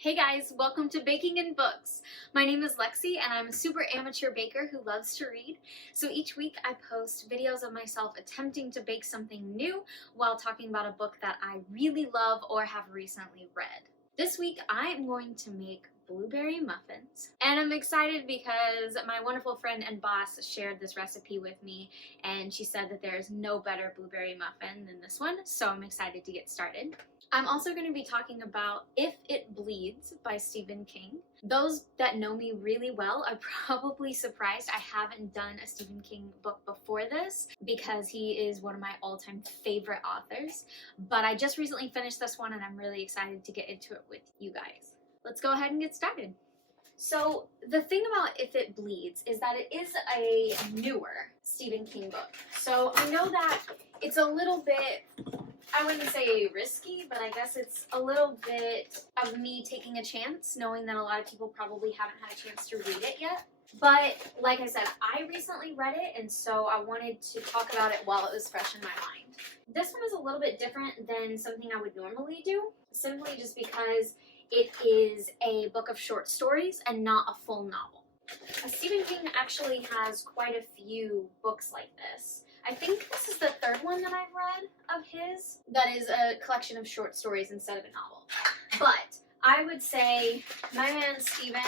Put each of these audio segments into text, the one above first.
Hey guys, welcome to Baking and Books. My name is Lexi and I'm a super amateur baker who loves to read. So each week I post videos of myself attempting to bake something new while talking about a book that I really love or have recently read. This week I am going to make blueberry muffins, and I'm excited because my wonderful friend and boss shared this recipe with me, and she said that there is no better blueberry muffin than this one, so I'm excited to get started. I'm also going to be talking about If It Bleeds by Stephen King. Those that know me really well are probably surprised I haven't done a Stephen King book before this because he is one of my all-time favorite authors, but I just recently finished this one and I'm really excited to get into it with you guys. Let's go ahead and get started. So the thing about If It Bleeds is that it is a newer Stephen King book. So I know that it's a little bit, I wouldn't say risky, but I guess it's a little bit of me taking a chance, knowing that a lot of people probably haven't had a chance to read it yet. But like I said, I recently read it, and so I wanted to talk about it while it was fresh in my mind. This one is a little bit different than something I would normally do, simply just because it is a book of short stories and not a full novel. Stephen King actually has quite a few books like this. I think this is the third one that I've read of his that is a collection of short stories instead of a novel. But I would say my man Stephen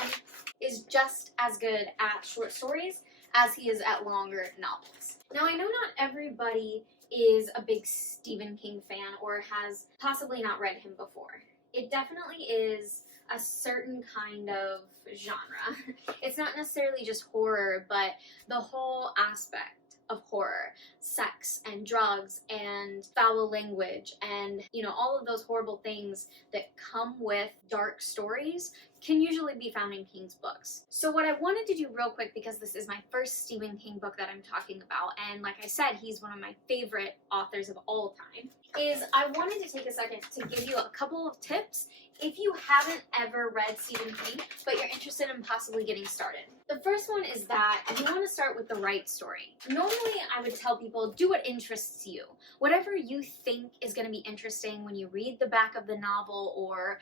is just as good at short stories as he is at longer novels. Now, I know not everybody is a big Stephen King fan or has possibly not read him before. It definitely is a certain kind of genre. It's not necessarily just horror, but the whole aspect of horror, sex and drugs and foul language and, all of those horrible things that come with dark stories can usually be found in King's books. So what I wanted to do real quick, because this is my first Stephen King book that I'm talking about, and like I said, he's one of my favorite authors of all time, is I wanted to take a second to give you a couple of tips if you haven't ever read Stephen King, but you're interested in possibly getting started. The first one is that you want to start with the right story. Normally, I would tell people, do what interests you. Whatever you think is going to be interesting when you read the back of the novel, or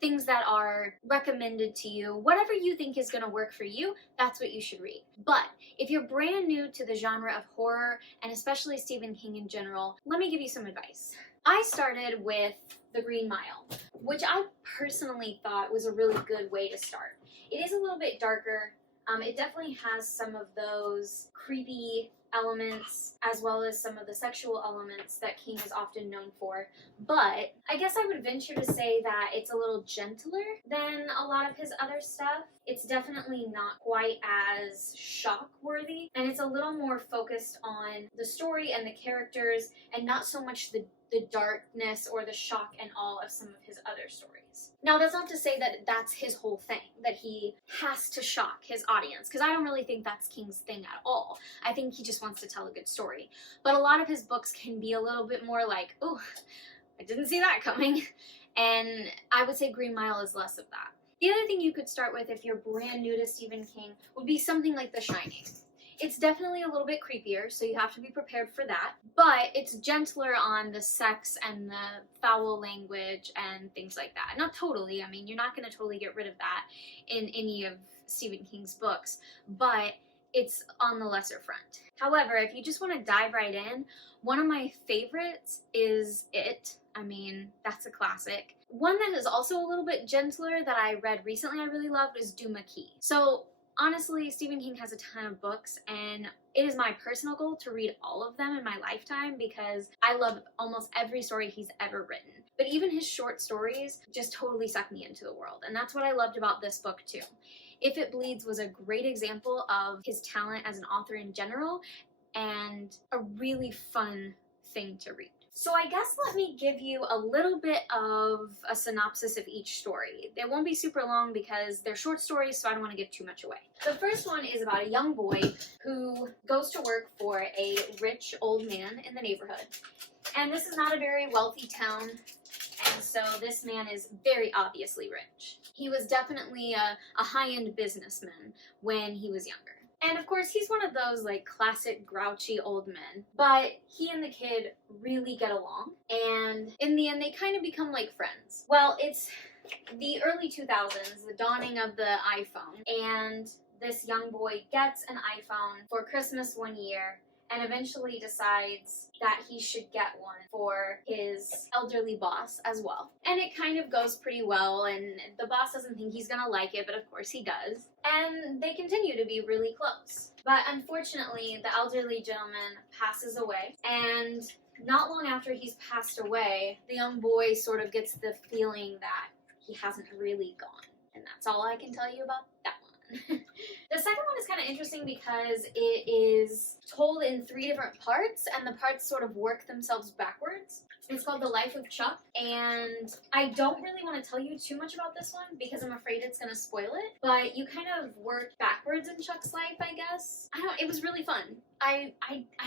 things that are recommended to you, whatever you think is going to work for you, that's what you should read. But if you're brand new to the genre of horror, and especially Stephen King in general, let me give you some advice. I started with The Green Mile, which I personally thought was a really good way to start. It is a little bit darker. It definitely has some of those creepy elements as well as some of the sexual elements that King is often known for. But I guess I would venture to say that it's a little gentler than a lot of his other stuff. It's definitely not quite as shock-worthy, and it's a little more focused on the story and the characters and not so much the darkness or the shock and awe of some of his other stories. Now, that's not to say that that's his whole thing, that he has to shock his audience, because I don't really think that's King's thing at all. I think he just wants to tell a good story. But a lot of his books can be a little bit more like, oh, I didn't see that coming. And I would say Green Mile is less of that. The other thing you could start with if you're brand new to Stephen King would be something like The Shining. It's definitely a little bit creepier, so you have to be prepared for that. But it's gentler on the sex and the foul language and things like that. Not totally. I mean, you're not going to totally get rid of that in any of Stephen King's books, but it's on the lesser front. However, if you just want to dive right in, one of my favorites is It. I mean, that's a classic. One that is also a little bit gentler that I read recently I really loved is Do McKee. So honestly, Stephen King has a ton of books, and it is my personal goal to read all of them in my lifetime because I love almost every story he's ever written. But even his short stories just totally suck me into the world, and that's what I loved about this book too. If It Bleeds was a great example of his talent as an author in general, and a really fun thing to read. So I guess let me give you a little bit of a synopsis of each story. They won't be super long because they're short stories, so I don't want to give too much away. The first one is about a young boy who goes to work for a rich old man in the neighborhood. And this is not a very wealthy town, and so this man is very obviously rich. He was definitely a high-end businessman when he was younger. And of course, he's one of those like classic grouchy old men, but he and the kid really get along, and in the end, they kind of become like friends. Well, it's the early 2000s, the dawning of the iPhone, and this young boy gets an iPhone for Christmas one year and eventually decides that he should get one for his elderly boss as well. And it kind of goes pretty well, and the boss doesn't think he's gonna like it, but of course he does. And they continue to be really close. But unfortunately, the elderly gentleman passes away, and not long after he's passed away, the young boy sort of gets the feeling that he hasn't really gone. And that's all I can tell you about that one. The second one is kind of interesting because it is told in 3 different parts, and the parts sort of work themselves backwards. It's called The Life of Chuck, and I don't really want to tell you too much about this one because I'm afraid it's going to spoil it, but you kind of work backwards in Chuck's life, I guess. It was really fun. I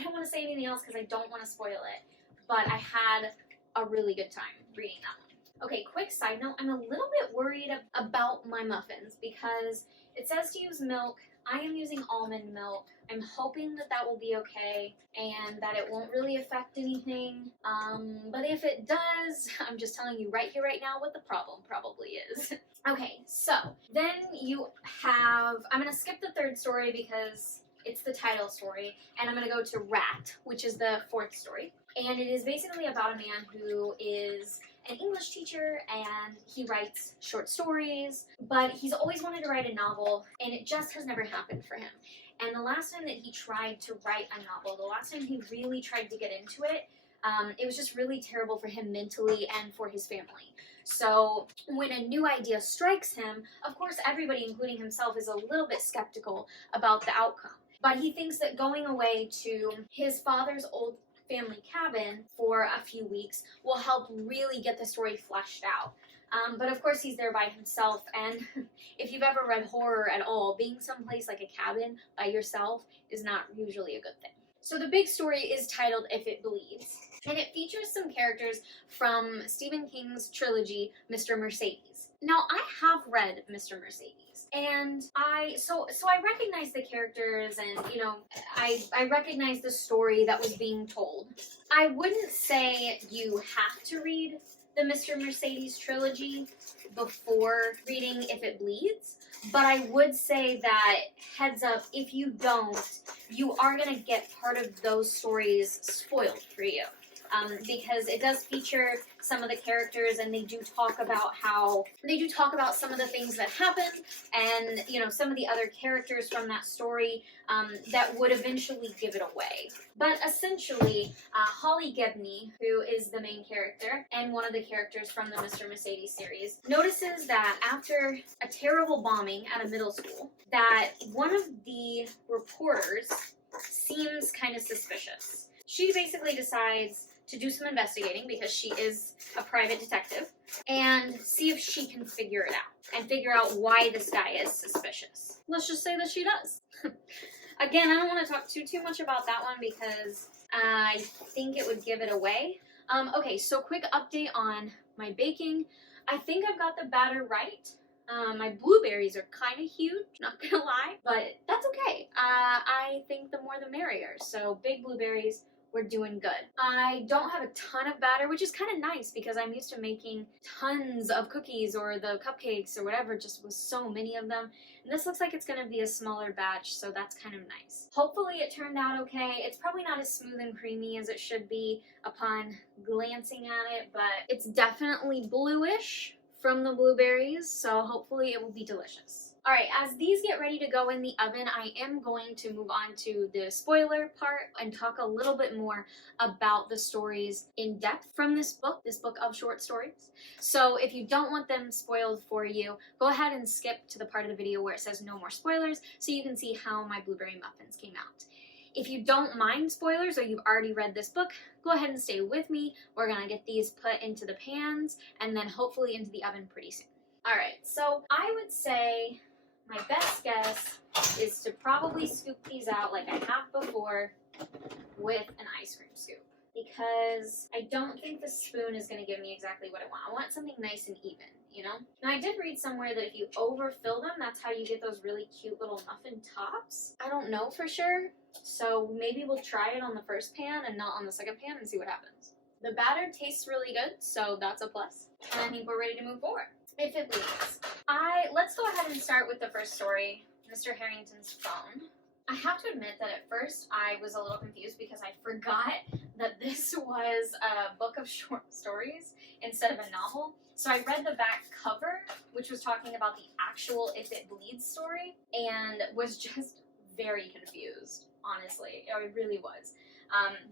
don't want to say anything else because I don't want to spoil it, but I had a really good time reading that one. Okay, quick side note, I'm a little bit worried about my muffins because it says to use milk. I am using almond milk. I'm hoping that that will be okay and that it won't really affect anything. But if it does, I'm just telling you right here, right now, what the problem probably is. Okay, so then you have, I'm going to skip the 3rd story because it's the title story, and I'm going to go to Rat, which is the 4th story. And it is basically about a man who is an English teacher, and he writes short stories, but he's always wanted to write a novel, and it just has never happened for him. And the last time that he tried to write a novel, the last time he really tried to get into it, it was just really terrible for him mentally and for his family. So when a new idea strikes him, of course everybody, including himself, is a little bit skeptical about the outcome. But he thinks that going away to his father's old family cabin for a few weeks will help really get the story fleshed out. But of course he's there by himself, and if you've ever read horror at all, being someplace like a cabin by yourself is not usually a good thing. So the big story is titled If It Bleeds, and it features some characters from Stephen King's trilogy, Mr. Mercedes. Now, I have read Mr. Mercedes, and I recognize the characters, and I recognize the story that was being told. I wouldn't say you have to read the Mr. Mercedes trilogy before reading If It Bleeds, but I would say that, heads up, if you don't, you are going to get part of those stories spoiled for you. Because it does feature some of the characters, and they do talk about some of the things that happened, and some of the other characters from that story that would eventually give it away. But essentially, Holly Gebney, who is the main character and one of the characters from the Mr. Mercedes series, notices that after a terrible bombing at a middle school, that one of the reporters seems kind of suspicious. She basically decides to do some investigating because she is a private detective and see if she can figure it out and figure out why this guy is suspicious. Let's just say that she does. Again, I don't want to talk too much about that one because I think it would give it away. Okay, so quick update on my baking. I think I've got the batter right. My blueberries are kind of huge, not gonna lie, but that's okay. I think the more the merrier, so big blueberries. We're doing good. I don't have a ton of batter, which is kind of nice because I'm used to making tons of cookies or the cupcakes or whatever, just with so many of them. And this looks like it's going to be a smaller batch, so that's kind of nice. Hopefully it turned out okay. It's probably not as smooth and creamy as it should be upon glancing at it, but it's definitely bluish from the blueberries, so hopefully it will be delicious. Alright, as these get ready to go in the oven, I am going to move on to the spoiler part and talk a little bit more about the stories in depth from this book of short stories. So if you don't want them spoiled for you, go ahead and skip to the part of the video where it says no more spoilers so you can see how my blueberry muffins came out. If you don't mind spoilers or you've already read this book, go ahead and stay with me. We're going to get these put into the pans and then hopefully into the oven pretty soon. Alright, so I would say my best guess is to probably scoop these out like I have before with an ice cream scoop, because I don't think the spoon is going to give me exactly what I want. I want something nice and even, Now, I did read somewhere that if you overfill them, that's how you get those really cute little muffin tops. I don't know for sure, so maybe we'll try it on the first pan and not on the second pan and see what happens. The batter tastes really good, so that's a plus, and I think we're ready to move forward. if it bleeds. Let's go ahead and start with the first story, Mr. Harrington's phone. I have to admit that at first I was a little confused because I forgot that this was a book of short stories instead of a novel. So I read the back cover, which was talking about the actual If It Bleeds story, and was just very confused, honestly. It really was.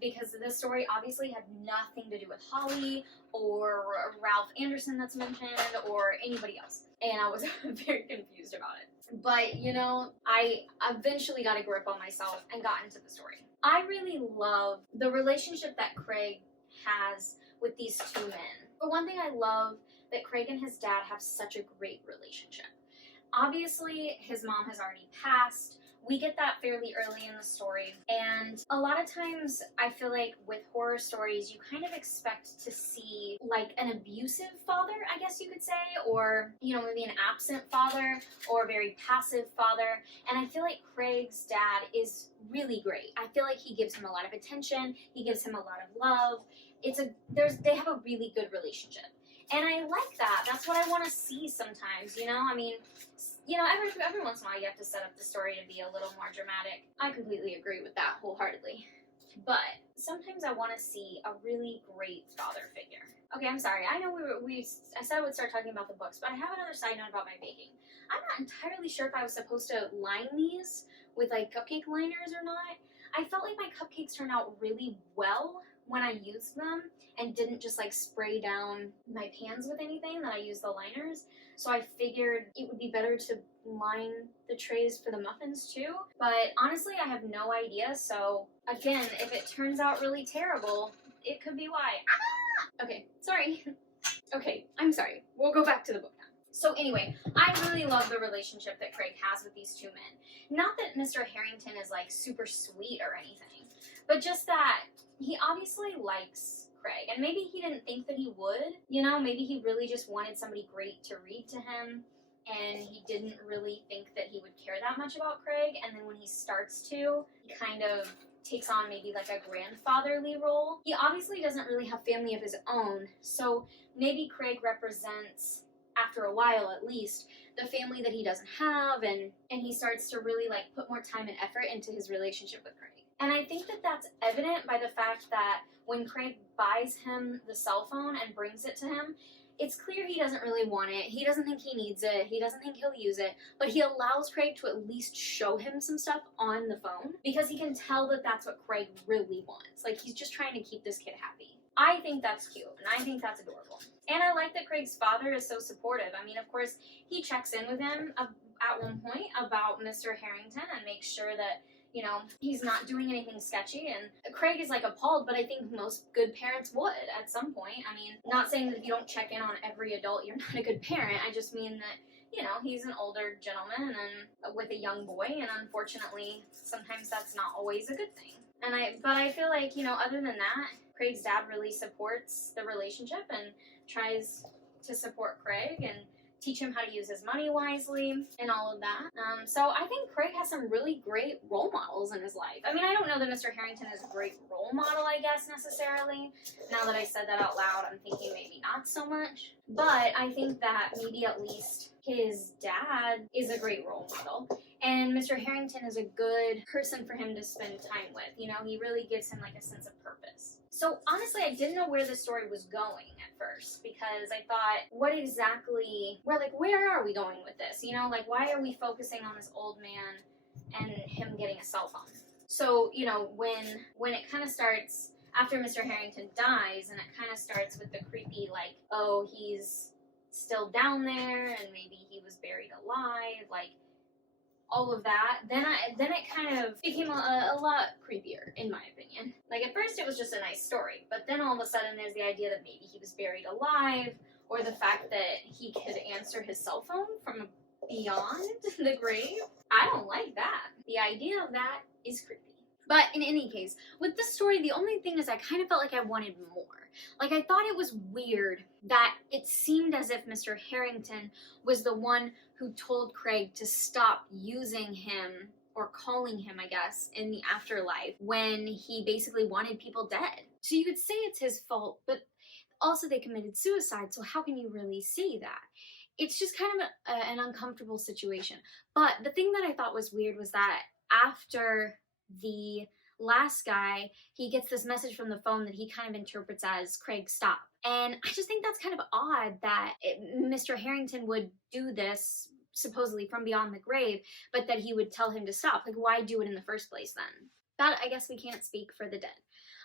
Because this story obviously had nothing to do with Holly or Ralph Anderson that's mentioned or anybody else. And I was very confused about it. But, you know, I eventually got a grip on myself and got into the story. I really love the relationship that Craig has with these two men. For one thing, I love that Craig and his dad have such a great relationship. Obviously, his mom has already passed. We get that fairly early in the story, and a lot of times I feel like with horror stories you kind of expect to see like an abusive father, I guess you could say, or, you know, maybe an absent father or a very passive father, and I feel like Craig's dad is really great. I feel like he gives him a lot of attention, he gives him a lot of love. They have a really good relationship. And I like that. That's what I want to see sometimes, you know? I mean, you know, every once in a while you have to set up the story to be a little more dramatic. I completely agree with that wholeheartedly. But sometimes I want to see a really great father figure. Okay, I'm sorry. I know I said I would start talking about the books, but I have another side note about my baking. I'm not entirely sure if I was supposed to line these with like cupcake liners or not. I felt like my cupcakes turned out really well when I used them and didn't just like spray down my pans with anything, that I used the liners. So I figured it would be better to line the trays for the muffins too. But honestly, I have no idea. So again, if it turns out really terrible, it could be why. Ah! Okay, sorry. Okay, I'm sorry. We'll go back to the book now. So anyway, I really love the relationship that Craig has with these two men. Not that Mr. Harrington is like super sweet or anything, but just that he obviously likes Craig, and maybe he didn't think that he would, you know, maybe he really just wanted somebody great to read to him, and he didn't really think that he would care that much about Craig, and then when he starts to, he kind of takes on maybe like a grandfatherly role. He obviously doesn't really have family of his own, so maybe Craig represents, after a while at least, the family that he doesn't have, and he starts to really like put more time and effort into his relationship with Craig. And I think that that's evident by the fact that when Craig buys him the cell phone and brings it to him, it's clear he doesn't really want it. He doesn't think he needs it. He doesn't think he'll use it. But he allows Craig to at least show him some stuff on the phone because he can tell that that's what Craig really wants. Like, he's just trying to keep this kid happy. I think that's cute, and I think that's adorable. And I like that Craig's father is so supportive. I mean, of course, he checks in with him at one point about Mr. Harrington and makes sure that, you know, he's not doing anything sketchy, and Craig is like appalled, but I think most good parents would at some point. I mean, not saying that if you don't check in on every adult, you're not a good parent. I just mean that, you know, he's an older gentleman and with a young boy, and unfortunately, sometimes that's not always a good thing. But I feel like, you know, other than that, Craig's dad really supports the relationship and tries to support Craig and teach him how to use his money wisely and all of that. So I think Craig has some really great role models in his life. I mean, I don't know that Mr. Harrington is a great role model, I guess, necessarily. Now that I said that out loud, I'm thinking maybe not so much. But I think that maybe at least his dad is a great role model. And Mr. Harrington is a good person for him to spend time with. You know, he really gives him like a sense of purpose. So honestly, I didn't know where the story was going at first because I thought, where are we going with this? You know, like, why are we focusing on this old man and him getting a cell phone? So, you know, when it kind of starts after Mr. Harrington dies, and it kind of starts with the creepy, like, oh, he's still down there and maybe he was buried alive, like, all of that, then it kind of became a lot creepier, in my opinion. Like, at first it was just a nice story, but then all of a sudden there's the idea that maybe he was buried alive, or the fact that he could answer his cell phone from beyond the grave. I don't like that. The idea of that is creepy. But in any case, with this story, the only thing is I kind of felt like I wanted more. Like, I thought it was weird that it seemed as if Mr. Harrington was the one who told Craig to stop using him, or calling him, I guess, in the afterlife, when he basically wanted people dead. So you could say it's his fault, but also they committed suicide, so how can you really say that? it's just kind of an uncomfortable situation. But the thing that I thought was weird was that after the last guy, he gets this message from the phone that he kind of interprets as Craig, stop. And I just think that's kind of odd that Mr. Harrington would do this supposedly from beyond the grave, but that he would tell him to stop. Like, why do it in the first place then? That, I guess we can't speak for the dead.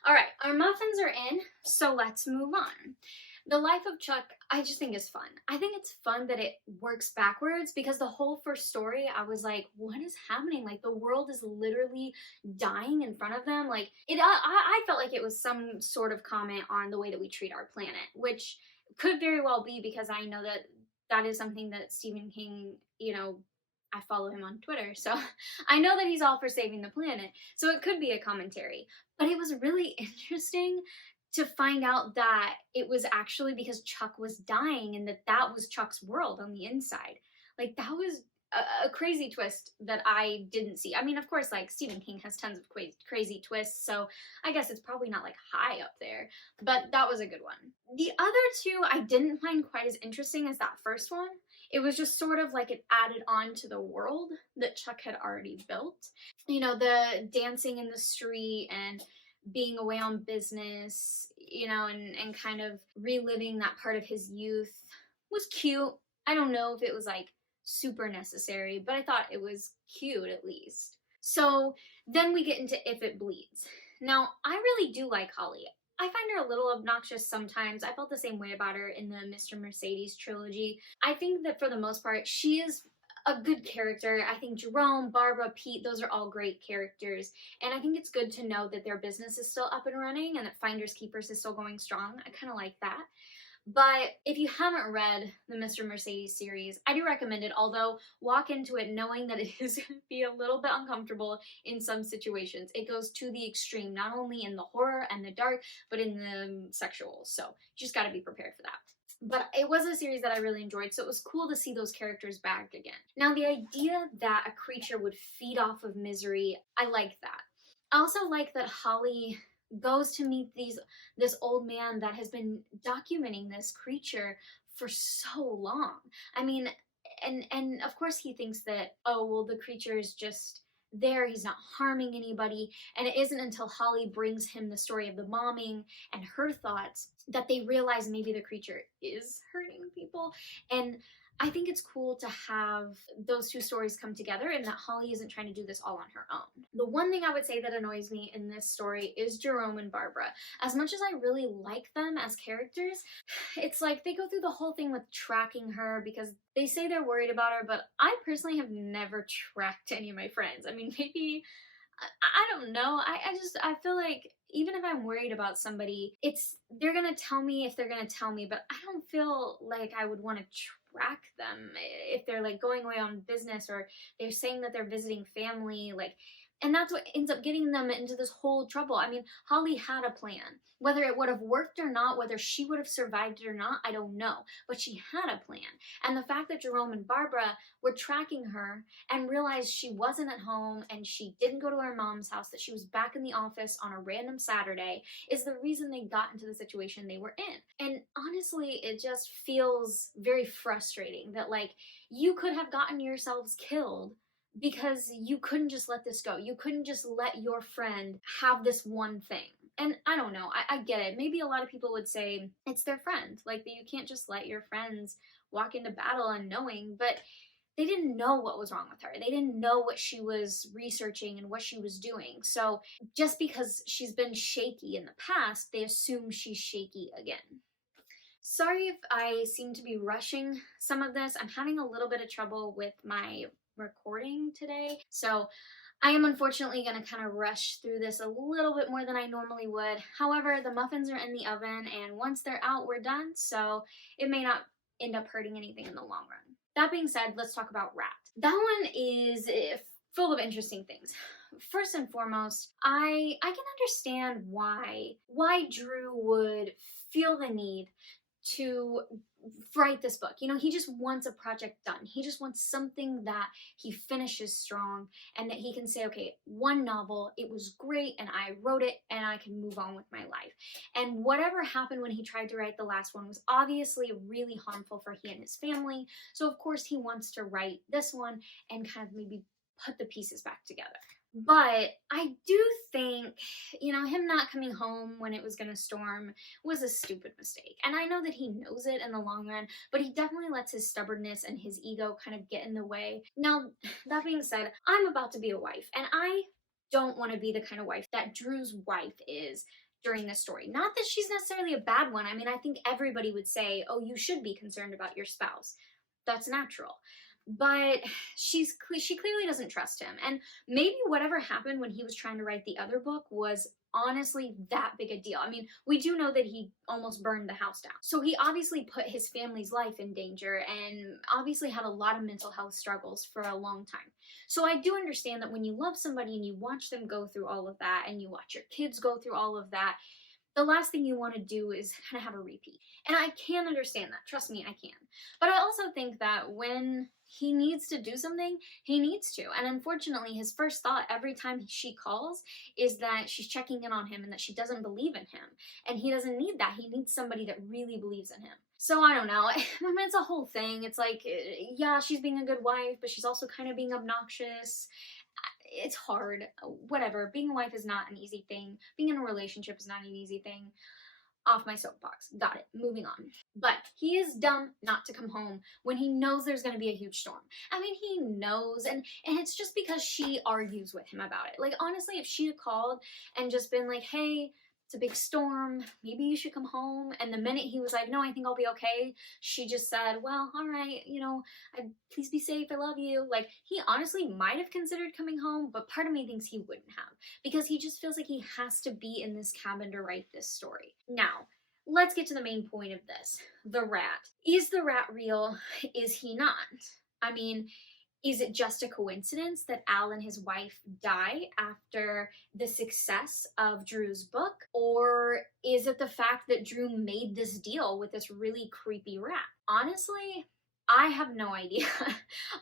All right, our muffins are in, so let's move on. The Life of Chuck, I just think is fun. I think it's fun that it works backwards, because the whole first story, I was like, what is happening? Like, the world is literally dying in front of them. Like, I felt like it was some sort of comment on the way that we treat our planet, which could very well be, because I know that that is something that Stephen King, you know, I follow him on Twitter, so I know that he's all for saving the planet. So it could be a commentary. But it was really interesting to find out that it was actually because Chuck was dying, and that was Chuck's world on the inside. Like, that was a crazy twist that I didn't see. I mean, of course, like, Stephen King has tons of crazy twists, so I guess it's probably not, like, high up there. But that was a good one. The other two I didn't find quite as interesting as that first one. It was just sort of like it added on to the world that Chuck had already built. You know, the dancing in the street and being away on business, you know, and kind of reliving that part of his youth was cute. I don't know if it was like super necessary, but I thought it was cute at least. So then we get into If It Bleeds. Now, I really do like Holly. I find her a little obnoxious sometimes. I felt the same way about her in the Mr. Mercedes trilogy. I think that for the most part, she is a good character. I think Jerome, Barbara, Pete, those are all great characters. And I think it's good to know that their business is still up and running and that Finders Keepers is still going strong. I kind of like that. But if you haven't read the Mr. Mercedes series, I do recommend it, although walk into it knowing that it is going to be a little bit uncomfortable in some situations. It goes to the extreme, not only in the horror and the dark, but in the sexual. So you just got to be prepared for that. But it was a series that I really enjoyed, so it was cool to see those characters back again. Now, the idea that a creature would feed off of misery, I like that. I also like that Holly goes to meet this old man that has been documenting this creature for so long. I mean, and of course he thinks that, oh, well, the creature is just there, he's not harming anybody. And it isn't until Holly brings him the story of the bombing and her thoughts that they realize maybe the creature is hurting people. And I think it's cool to have those two stories come together and that Holly isn't trying to do this all on her own. The one thing I would say that annoys me in this story is Jerome and Barbara. As much as I really like them as characters, it's like they go through the whole thing with tracking her because they say they're worried about her, but I personally have never tracked any of my friends. I mean, maybe, I don't know. I feel like even if I'm worried about somebody, they're gonna tell me if they're gonna tell me, but I don't feel like I would want to track them if they're like going away on business or they're saying that they're visiting family, like, and that's what ends up getting them into this whole trouble. I mean, Holly had a plan. Whether it would have worked or not, whether she would have survived it or not, I don't know. But she had a plan. And the fact that Jerome and Barbara were tracking her and realized she wasn't at home and she didn't go to her mom's house, that she was back in the office on a random Saturday, is the reason they got into the situation they were in. And honestly, it just feels very frustrating that, like, you could have gotten yourselves killed because you couldn't just let this go. You couldn't just let your friend have this one thing. And I don't know, I get it. Maybe a lot of people would say it's their friend. Like, you can't just let your friends walk into battle unknowing, but they didn't know what was wrong with her. They didn't know what she was researching and what she was doing. So just because she's been shaky in the past, they assume she's shaky again. Sorry if I seem to be rushing some of this. I'm having a little bit of trouble with my recording today, so I am unfortunately going to kind of rush through this a little bit more than I normally would. However, the muffins are in the oven, and once they're out, we're done, so it may not end up hurting anything in the long run. That being said, let's talk about Rat. That one is full of interesting things. First and foremost, I can understand why Drew would feel the need to write this book. You know, he just wants a project done. He just wants something that he finishes strong and that he can say, okay, one novel, it was great and I wrote it and I can move on with my life. And whatever happened when he tried to write the last one was obviously really harmful for he and his family. So of course he wants to write this one and kind of maybe put the pieces back together. But I do think, you know, him not coming home when it was going to storm was a stupid mistake. And I know that he knows it in the long run, but he definitely lets his stubbornness and his ego kind of get in the way. Now, that being said, I'm about to be a wife, and I don't want to be the kind of wife that Drew's wife is during this story. Not that she's necessarily a bad one. I mean, I think everybody would say, oh, you should be concerned about your spouse. That's natural. But she clearly doesn't trust him. And maybe whatever happened when he was trying to write the other book was honestly that big a deal. I mean, we do know that he almost burned the house down. So he obviously put his family's life in danger and obviously had a lot of mental health struggles for a long time. So I do understand that when you love somebody and you watch them go through all of that and you watch your kids go through all of that, the last thing you want to do is kind of have a repeat. And I can understand that. Trust me, I can. But I also think that when he needs to do something, he needs to. And unfortunately, his first thought every time she calls is that she's checking in on him and that she doesn't believe in him. And he doesn't need that. He needs somebody that really believes in him. So I don't know. I mean, it's a whole thing. It's like, yeah, she's being a good wife, but she's also kind of being obnoxious. It's hard. Whatever. Being a wife is not an easy thing. Being in a relationship is not an easy thing. Off my soapbox. Got it. Moving on. But he is dumb not to come home when he knows there's going to be a huge storm. I mean, he knows, and it's just because she argues with him about it. Like, honestly, if she had called and just been like, hey, it's a big storm, maybe you should come home. And the minute he was like, no, I think I'll be okay, she just said, well, all right, you know, please be safe, I love you. Like, he honestly might have considered coming home, but part of me thinks he wouldn't have, because he just feels like he has to be in this cabin to write this story. Now, let's get to the main point of this. The rat. Is the rat real? Is he not? I mean, is it just a coincidence that Al and his wife die after the success of Drew's book? Or is it the fact that Drew made this deal with this really creepy rat? Honestly, I have no idea.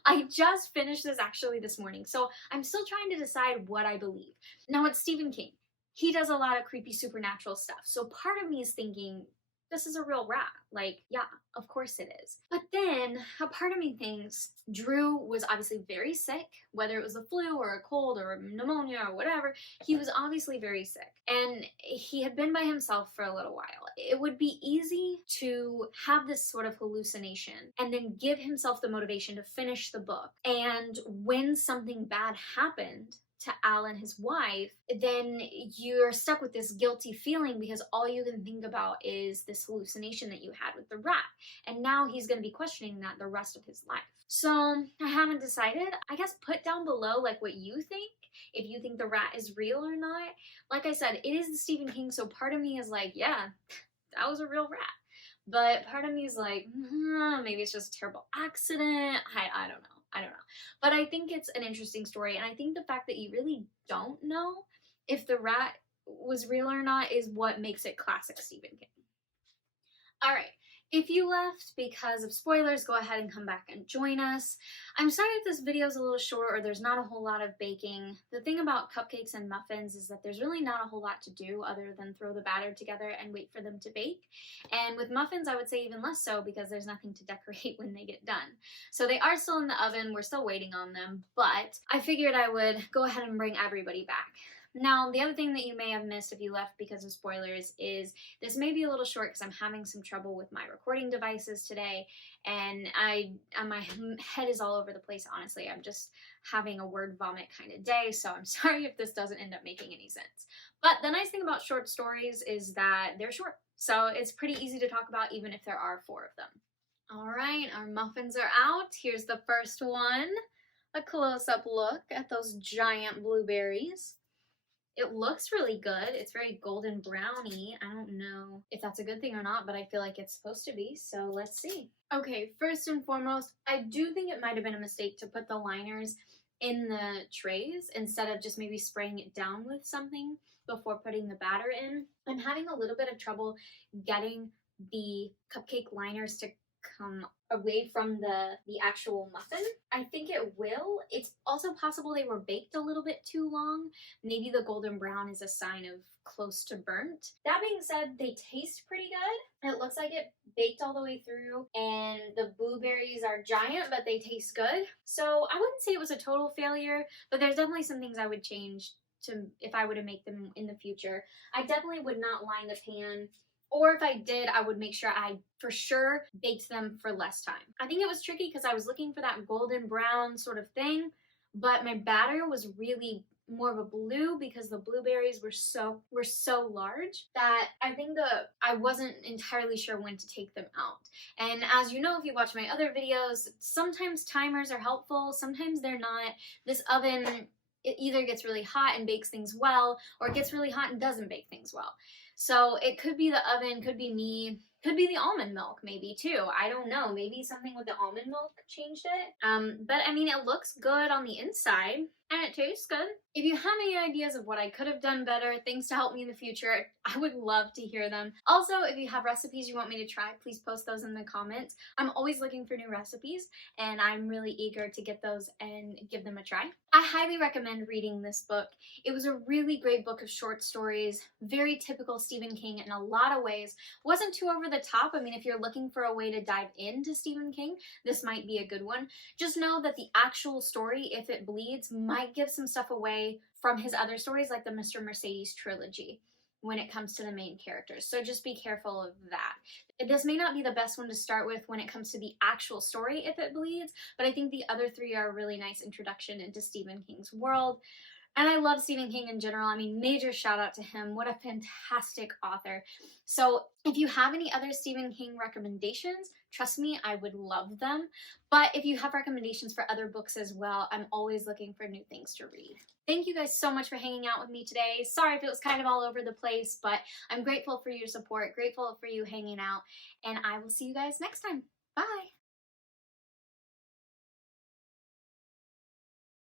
I just finished this actually this morning, so I'm still trying to decide what I believe. Now, it's Stephen King. He does a lot of creepy supernatural stuff, so part of me is thinking, this is a real rat. Like, yeah, of course it is. But then a part of me thinks Drew was obviously very sick, whether it was the flu or a cold or pneumonia or whatever, he was obviously very sick. And he had been by himself for a little while. It would be easy to have this sort of hallucination and then give himself the motivation to finish the book. And when something bad happened to Al and his wife, then you're stuck with this guilty feeling because all you can think about is this hallucination that you had with the rat. And now he's going to be questioning that the rest of his life. So I haven't decided. I guess put down below like what you think, if you think the rat is real or not. Like I said, it is the Stephen King, so part of me is like, yeah, that was a real rat. But part of me is like, maybe it's just a terrible accident. I don't know. But I think it's an interesting story, and I think the fact that you really don't know if the rat was real or not is what makes it classic Stephen King. Alright, if you left because of spoilers, go ahead and come back and join us. I'm sorry if this video is a little short or there's not a whole lot of baking. The thing about cupcakes and muffins is that there's really not a whole lot to do other than throw the batter together and wait for them to bake. And with muffins, I would say even less so because there's nothing to decorate when they get done. So they are still in the oven, we're still waiting on them, but I figured I would go ahead and bring everybody back. Now, the other thing that you may have missed if you left because of spoilers is this may be a little short because I'm having some trouble with my recording devices today, and my head is all over the place, honestly. I'm just having a word vomit kind of day, so I'm sorry if this doesn't end up making any sense. But the nice thing about short stories is that they're short, so it's pretty easy to talk about even if there are 4 of them. Alright, our muffins are out. Here's the first one. A close-up look at those giant blueberries. It looks really good. It's very golden browny. I don't know if that's a good thing or not, but I feel like it's supposed to be, so let's see. Okay, first and foremost, I do think it might have been a mistake to put the liners in the trays instead of just maybe spraying it down with something before putting the batter in. I'm having a little bit of trouble getting the cupcake liners to come away from the actual muffin. I think it will. It's also possible they were baked a little bit too long. Maybe the golden brown is a sign of close to burnt. That being said, they taste pretty good. It looks like it baked all the way through, and the blueberries are giant, but they taste good. So I wouldn't say it was a total failure, but there's definitely some things I would change to if I were to make them in the future. I definitely would not line the pan, or if I did, I would make sure I for sure baked them for less time. I think it was tricky because I was looking for that golden brown sort of thing, but my batter was really more of a blue because the blueberries were so large that I think I wasn't entirely sure when to take them out. And as you know, if you watch my other videos, sometimes timers are helpful, sometimes they're not. This oven, it either gets really hot and bakes things well, or it gets really hot and doesn't bake things well. So it could be the oven, could be me, could be the almond milk maybe too. I don't know. Maybe something with the almond milk changed it. But I mean, it looks good on the inside and it tastes good. If you have any ideas of what I could have done better, things to help me in the future, I would love to hear them. Also, if you have recipes you want me to try, please post those in the comments. I'm always looking for new recipes and I'm really eager to get those and give them a try. I highly recommend reading this book. It was a really great book of short stories, very typical Stephen King in a lot of ways. Wasn't too over the top. I mean, if you're looking for a way to dive into Stephen King, this might be a good one. Just know that the actual story, if it bleeds, might give some stuff away from his other stories, like the Mr. Mercedes trilogy, when it comes to the main characters. So just be careful of that. This may not be the best one to start with when it comes to the actual story if it bleeds, but I think the other three are a really nice introduction into Stephen King's world. And I love Stephen King in general. I mean, major shout out to him. What a fantastic author. So if you have any other Stephen King recommendations, trust me, I would love them. But if you have recommendations for other books as well, I'm always looking for new things to read. Thank you guys so much for hanging out with me today. Sorry if it was kind of all over the place, but I'm grateful for your support, grateful for you hanging out, and I will see you guys next time. Bye!